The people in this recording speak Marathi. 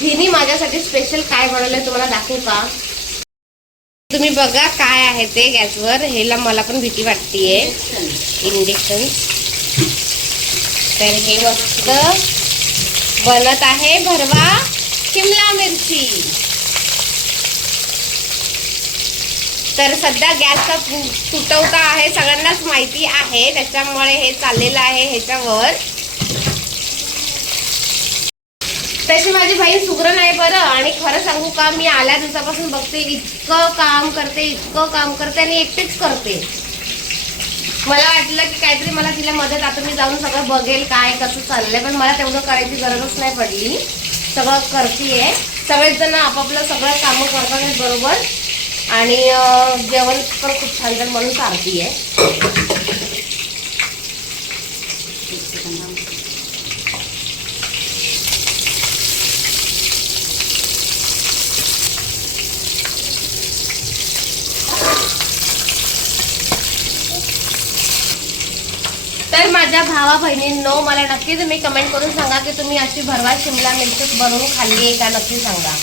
हिनी माझ्यासाठी स्पेशल काय बनवलंय तुम्हाला दाखवू का? तुम्ही बघा काय आहे ते गॅसवर. हेला मला पण भीती वाटतेय. इंडक्शन. तर हे मस्त बनत आहे भरवा शिमला मिरची. तर सध्या गॅसचा तुटवता आहे सगळ्यांनाच माहिती आहे, त्याच्यामुळे हे चाललेलं आहे ह्याच्यावर. तशी माझी बहीण सुगरण आहे बरं. आणि खरं सांगू का, मी आल्या दिवसापासून बघते इतकं काम करते आणि एकटीच करते. मला वाटलं की काहीतरी मला तिला मदत, आता मी जाऊन सगळं बघेल काय कसं चाललंय, पण मला तेवढं करायची गरजच नाही पडली. सगळं करतीये. सगळेच जण आपापलं सगळं कामं करतात बरोबर. आणि जेवण पण खूप छान छान म्हणून चालतीये. तर माझ्या भावा बहिणींनो, मला नक्की तुम्ही कमेंट करून सांगा की तुम्ही अशी भरवा शिमला मिरची बनवून खाल्ली आहे का, नक्की सांगा.